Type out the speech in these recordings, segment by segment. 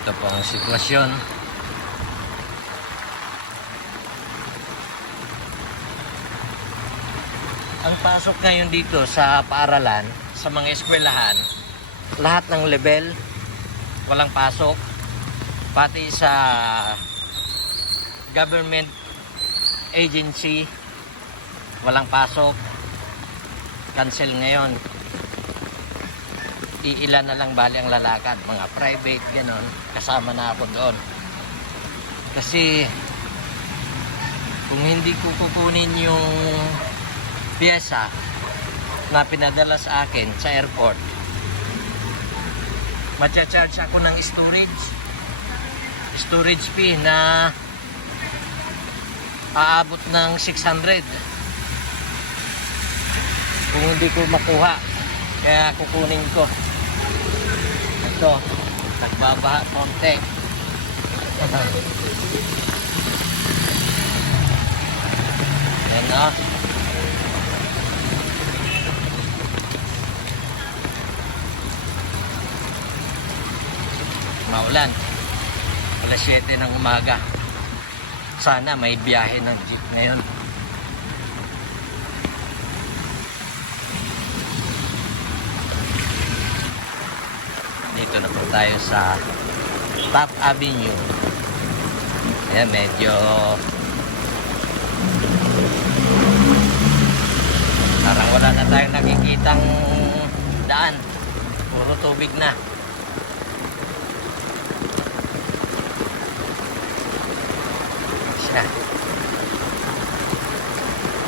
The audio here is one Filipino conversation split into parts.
Ito po ang sitwasyon. Ang pasok ngayon dito sa paaralan, sa mga eskwelahan, lahat ng level, walang pasok. Pati sa government agency, walang pasok. Cancel ngayon. Iilan na lang bali ang lalakad, mga private, gano'n. Kasama na ako doon. Kasi kung hindi ko kukunin yung piyesa na pinadala sa akin sa airport, matcha-charge ako ng storage fee na aabot ng 600 kung hindi ko makuha. Kaya kukunin ko ito, nagbabaha konti. Yan o. Maulan. Alas 7 ng umaga. Sana may biyahe ng jeep ngayon. Dito na po tayo sa Top Avenue. Ayan, medyo parang wala na tayong nakikitang daan. Puro tubig na. Siya.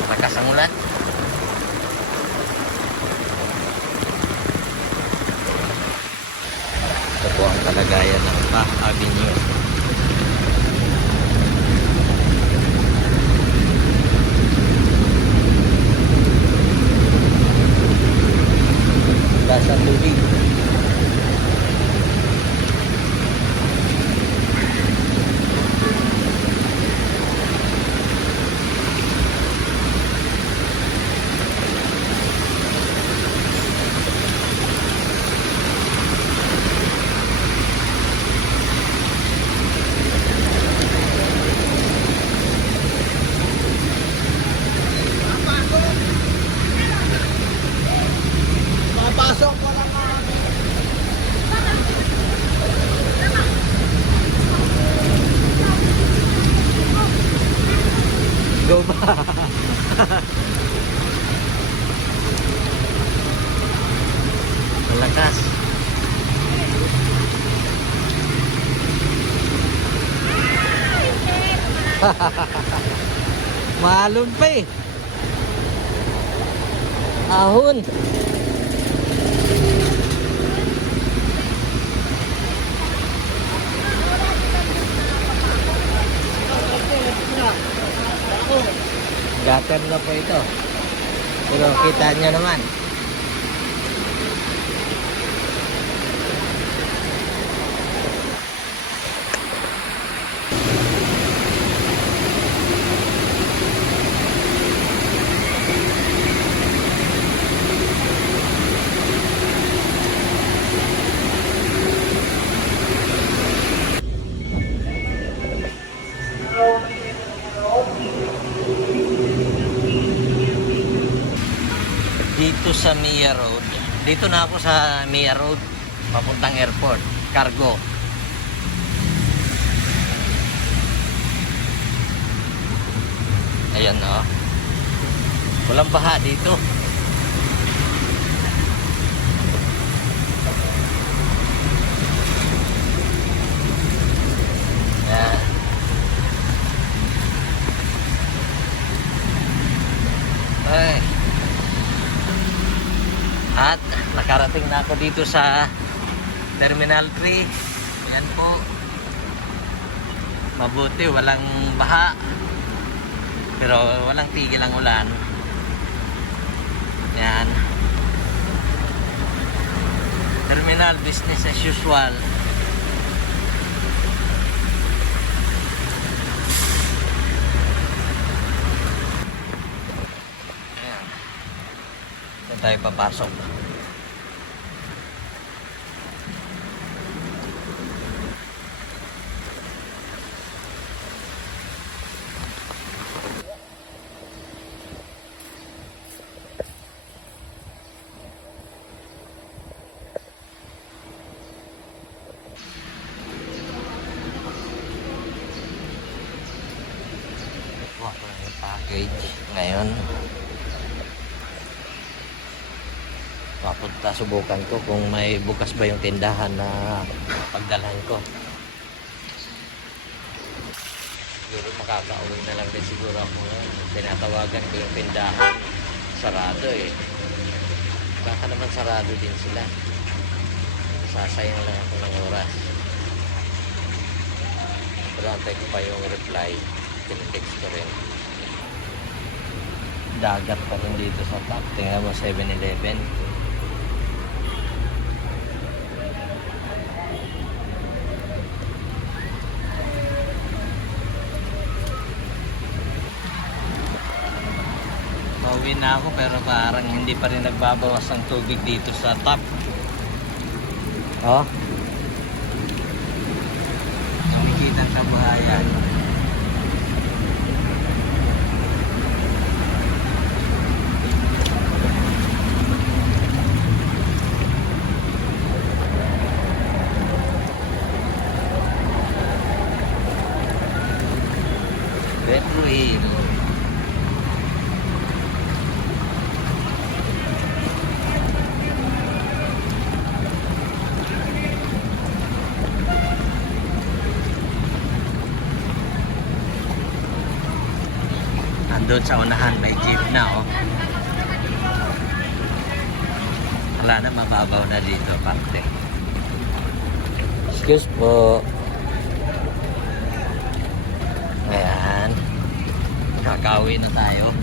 Lakas ang ulan. Ito po ang kalagayan ng Top Avenue. Sa tubig. Go ba? Malakas. Malum pa eh. Ahon. Gutter na po ito. Pero kita nyo naman. Dito sa Mia Road. Dito na ako sa Mia Road, papuntang airport, cargo. Ayan o. Walang baha dito. Ayan. Ay. At nakarating na ako dito sa Terminal 3. Ayan po. Mabuti walang baha. Pero walang tigil ang ulan. Ayan. Terminal business as usual. Ayan. Saan tayo papasok? Ngayon, papunta, subukan ko kung may bukas ba yung tindahan na pagdalhan ko. Siguro makakauwi na lang din siguro ako ngayon. Tinatawagan ko yung tindahan. Sarado eh. Baka naman sarado din sila. Sasayang lang ako ng oras. Pero antay ko pa yung reply. Tinetext ko rin. Dagat pa rin dito sa top. Tingnan mo 7-Eleven. Pauwi na ako pero parang hindi pa rin nagbabawas ang tubig dito sa top. Oh. Nakikita ang kabuhayan. Betruil. Andun sa unahan may jeep na oh. Wala na, mababaw na dito parte. Excuse po. Ayan. Kakauwi na tayo.